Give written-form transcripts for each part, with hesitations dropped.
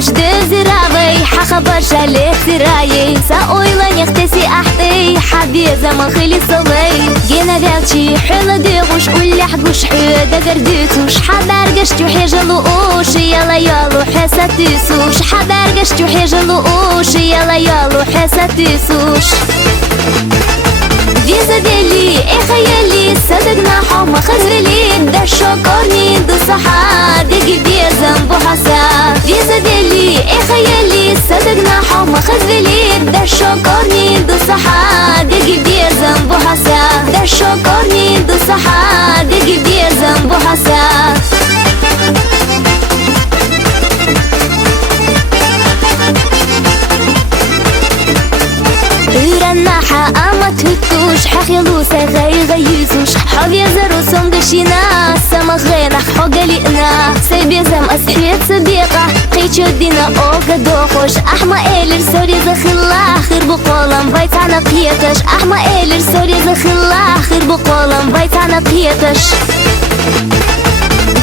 توش دزراوي حخبر شالك تراي سأويلا نختسي أحتي حبي زمان خلي صلي جينا فيلتي حلا ديغوش كل حقوش حدا قرديتوش حبار قشتو حيجلوش يلا يالو حساتيسوش حبار قشتو حيجلوش يلا يالو حساتيسوش فيزا ديلي اي خيالي صدقنا حوما خزلي دا شوكوني دو صحا ديجي بيزن بو حسا فيزا ديلي اي خيالي صدقنا حوما خزلي دا شوكوني دو صحا ديجي بيزن بو حسا دا شوكوني دو صحا ديجي بيزن بو حسا الناحة أما تهتوش حخيلو سيغي غيزوش حب يزرو سمدشينا سما غينح حقلينا سيبيزم أسحيت سبيقة قيتشو دينا أوكا دوخوش أحما إيلر سوري زخلا خير بقولم بيت عنا قيتش أحما إيلر سوري زخلا خير بقولم بيت عنا قيتش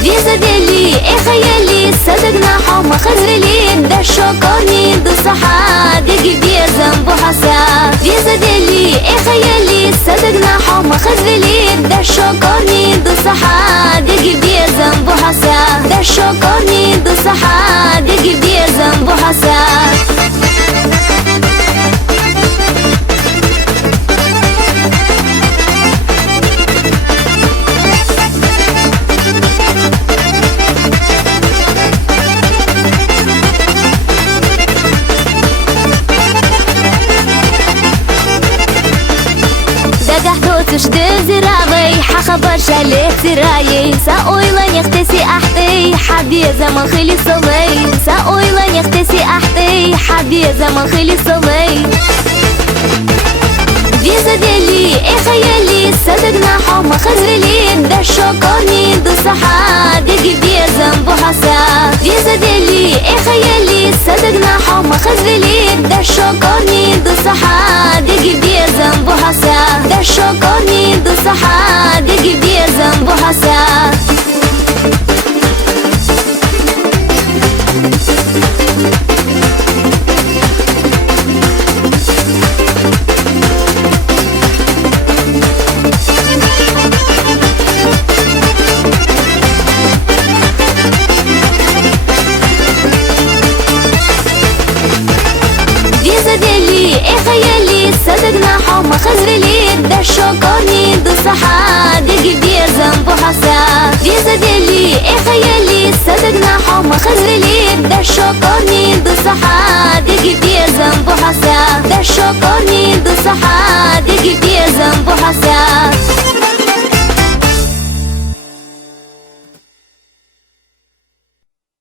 فيزا ديلي اي خيالي صدقنا حوما خزلي دا شوكوني دو صحا ديجي بيزن بو حسا فيزا ديلي اي خيالي صدقنا حوما خزلي دا شوكوني دو صحا ديجي بيزن بو حسا دا شوكوني دو صحا ديجي بيزن بو حسا توش دزراوي حخبر شالك تراي سأويلا نختسي أحتي حبي زمان خلي صلي سأويلا نختسي أحتي حبي زمان خلي صلي فيزا ديلي اي خيالي صدقنا حوما خزلي دا شوكوني دو صحا ديجي بيزن بو حسا فيزا ديلي اي خيالي صدقنا حوما خزلي دا شوكوني دو صحا ديجي بيزن بو حسا دا شوكوني دو صحا ديجي بيزن بو حسا صدقنا حوما خزلي دا شوكوني دو صحا ديجي بيزن بو حسا فيزا ديلي اي خيالي صدقنا حوما خزلي دا شوكوني دو صحا ديجي بيزن بو حسا دا شوكوني دو صحا